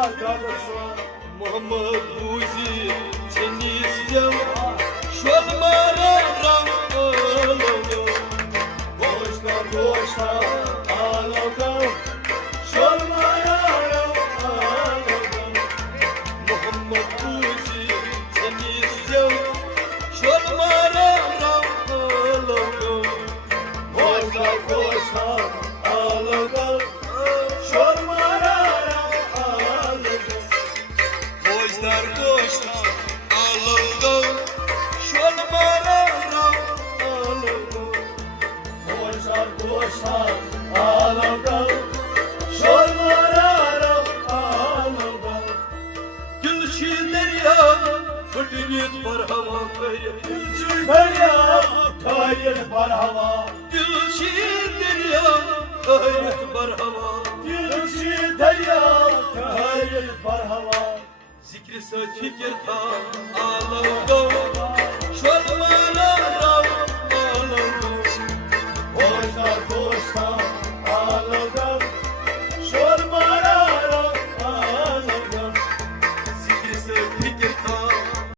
var, kardeş var. Muhammed Buzi Tenizem Şolmara Ram'alım Boşlar boşlar ağladım. Şolmaya ağladım. Muhammed Buzi Tenizem Şolmara Ram'alım Boşlar boşlar ağladım. Şolmaya ağladım. Boşlar boşlar alındım Şolmara Ram'alım Boşlar boşlar ağladım. Şolmaya ağladım. Gülşi derya fıtrit var hava kayıp Gülçin derya kayıp var hava. Gülşi derya kayıp var hava Gülçin derya kayıp var hava. Zikri söz fikir ta